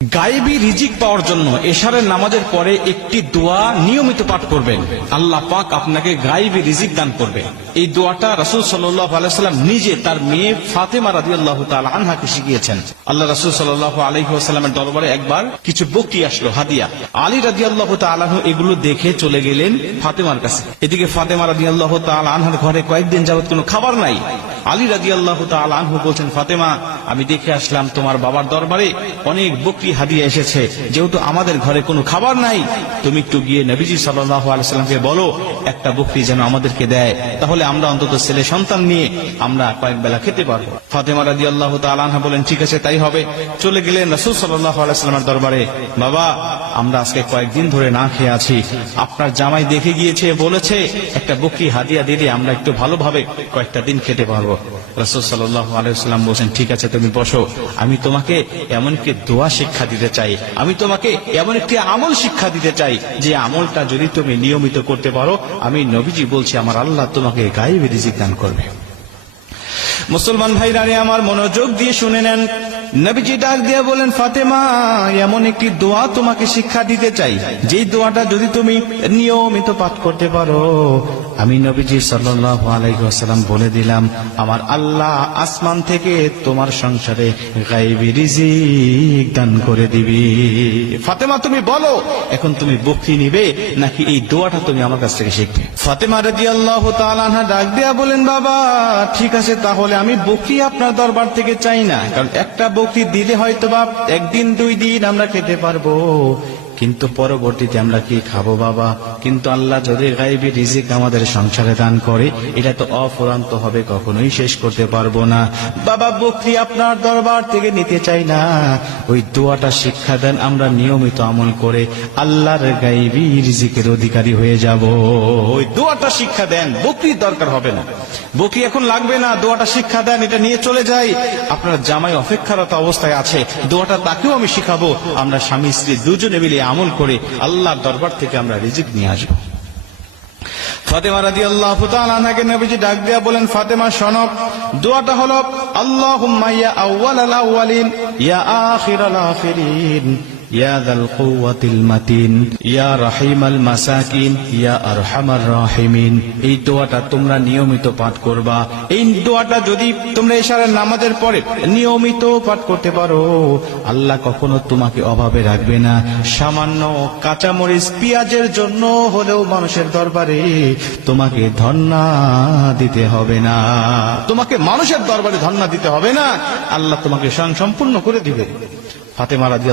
গায়েবী রিজিক পাওয়ার জন্য এশারের নামাজের পরে একটি দোয়া নিয়মিত পাঠ করবেন। আল্লাহ পাক আপনাকে গায়েবী রিজিক দান করবে। এই দোয়াটা রাসূল সাল্লাল্লাহু আলাইহি ওয়াসাল্লাম নিজে তার মেয়ে ফাতেমা রাদিয়াল্লাহু তাআলা আনহাকে শিখিয়েছেন। আল্লাহ রাসূল সাল্লাল্লাহু আলাইহি ওয়াসাল্লামের দরবারে একবার কিছু বকরি আসলো হাদিয়া। আলী রাদিয়াল্লাহু তাআলা আনহু এগুলো দেখে চলে গেলেন ফাতেমার কাছে। এদিকে ফাতেমা রাদিয়াল্লাহু তাআলা আনহার ঘরে কয়েকদিন যাবত কোনো খাবার নাই। আলী রাদিয়াল্লাহু তাআলা আনহু বলছেন, ফাতেমা, আমি দেখে আসলাম তোমার বাবার দরবারে অনেক বকরি হাদিয়া এসেছে, যেহেতু আমাদের ঘরে কোনো খাবার নাই, তুমি একটু গিয়ে নবীজি সাল্লাল্লাহু আলাইহি ওয়াসাল্লামকে বলো একটা বকরি যেন আমাদেরকে দেয়, তাহলে আমরা অন্তত ছেলে সন্তান নিয়ে আমরা কয়েক বেলা খেতে পারবো। ফাতেমা রাদিয়াল্লাহু তাআলা আনহা বলেন, ঠিক আছে, তাই হবে। চলে গেলেন রাসূল সাল্লাল্লাহু আলাইহি ওয়াসাল্লামের দরবারে। বাবা, আমরা আজকে কয়েকদিন ধরে না খেয়ে আছি, আপনার জামাই দেখে গিয়েছে, বলেছে একটা বকরি হাদিয়া দিলে আমরা একটু ভালোভাবে কয়েকটা দিন খেতে পারবো। রাসূল সাল্লাল্লাহু আলাইহি ওয়াসাল্লাম বলেন, ঠিক আছে, তুমি বসো, আমি তোমাকে এমন একটি দোয়া শিক্ষা দিতে চাই, আমি তোমাকে এমন একটি আমল শিক্ষা দিতে চাই, যে আমলটা যদি তুমি নিয়মিত করতে পারো, আমি নবীজি বলছি আমার আল্লাহ তোমাকে গায়েবী রিজিক দান করবে। মুসলমান ভাইরা আমার মনোযোগ দিয়ে শুনে নেন। নবীজি ডাক দিয়ে বলেন, ফাতেমা, এমন একটি দোয়া তোমাকে শিক্ষা দিতে চাই, যেই দোয়াটা যদি তুমি নিয়মিত পাঠ করতে পারো, আমি নবীজি সাল্লাল্লাহু আলাইহি ওয়াসাল্লাম বলে দিলাম, আমার আল্লাহ আসমান থেকে তোমার সংসারে গায়েবী রিজিক দান করে দিবি। ফাতেমা, তুমি বলো, এখন তুমি বকরি নিবে নাকি এই দোয়াটা তুমি আমার কাছ থেকে শিখবে? ফাতেমা রাদিয়াল্লাহু তাআলা আনহা ডাক দিয়া বলেন, বাবা, ঠিক আছে, তাহলে আমি বকরি আপনার দরবার থেকে চাই না, কারণ একটা বকরি দিলে হয়তো বা একদিন দুই দিন আমরা খেতে পারবো, কিন্তু পরবর্তীতে আমরা কি খাবো বাবা? কিন্তু আল্লাহ যদি গায়েবী রিজিক আমাদের সংসারে দান করে, এটা তো অফুরন্ত হবে, কখনোই শেষ করতে পারবো না। বাবা, বকরি আপনার দরবার থেকে নিতে চাই না, ওই দোয়াটা শিক্ষা দেন, আমরা নিয়মিত আমল করে আল্লাহর গায়েবী রিজিকের অধিকারী হয়ে যাব। ওই দোয়াটা শিক্ষা দেন, বকরির দরকার হবে না, বকরি এখন লাগবে না, দোয়াটা শিক্ষা দেন, এটা নিয়ে চলে যাই। আপনার জামাই অপেক্ষারত অবস্থায় আছে, দোয়াটা তাকেও আমি শিখাবো, আমরা স্বামী স্ত্রী দুজনে মিলে আমল করে আল্লাহর দরবার থেকে আমরা রিজিক নিয়ে আসবো। ফাতেমা রাদিয়াল্লাহু তাআলা আনহাকে নবীজি ডাক দিয়া বলেন, ফাতেমা, শোনো, দোয়াটা হলো, আল্লাহুম্মা ইয়া আউয়ালাল আউয়ালিন ইয়া আখিরাল আখিরিন ইয়া যাল কুওয়াতিল মাতিন ইয়া রাহিমাল মাসাকিন ইয়া আরহামার রাহিমিন। এই দোয়াটা তোমরা নিয়মিত পাঠ করবা। এই দোয়াটা যদি তোমরা ইশারার নামাজের পরে নিয়মিত পাঠ করতে পারো, আল্লাহ কখনো তোমাকে অভাবে রাখবে না। সামান্য কাঁচামরিচ পেঁয়াজের জন্য হলেও মানুষের দরবারে তোমাকে ধন্না দিতে হবে না, তোমাকে মানুষের দরবারে ধন্না দিতে হবে না, আল্লাহ তোমাকে স্বয়ং সম্পূর্ণ করে দিবে। ফাতেমা রাদিয়াল্লাহু